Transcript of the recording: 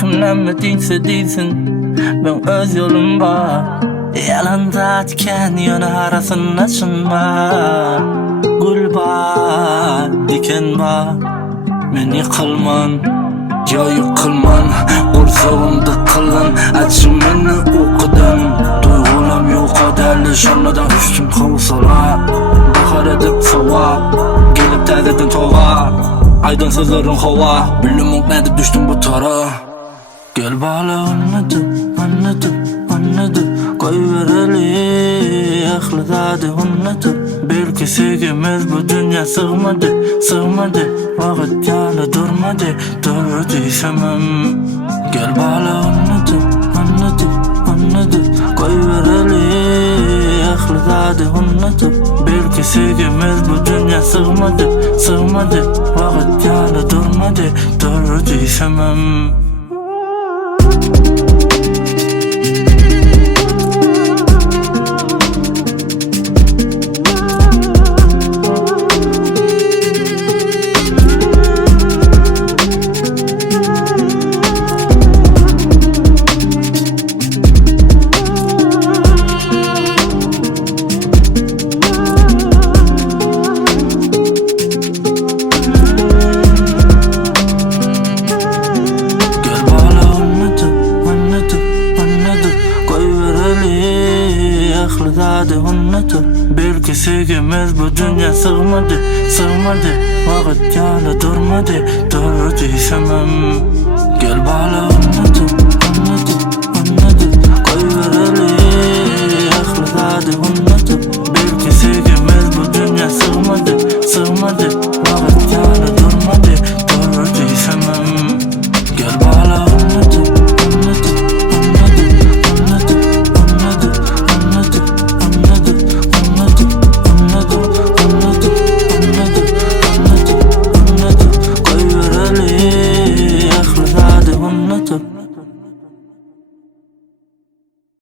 Kimden mi deyse deysin, ben öz yolum var. Yalanda diken yana arasın açınma. Gül var, diken var. Meni yıkılman, ya yıkılman. Kursağımda kalan acı meni okudan. Duygulam yok kaderli şanladan üstüm kavusala. Bakar edip sova, gelip tədədən tova. Aydın sözlerin hava, bildim edip düştüm bu tara. Gel bağla anladı koy vereli aklıdadı anladı. Belki sevgimiz bu dünya sığmadı Vakit yana durmadı, durduysamam. Gel bağla anladı koy vereli aklıdadı anladı. Belki sevgimiz bu dünya sığmadı Vakit yana durmadı, durduysamam. Belki sevgimiz bu dünya sığmadı Vakit yana durmadı, durduysamam. Gel bağla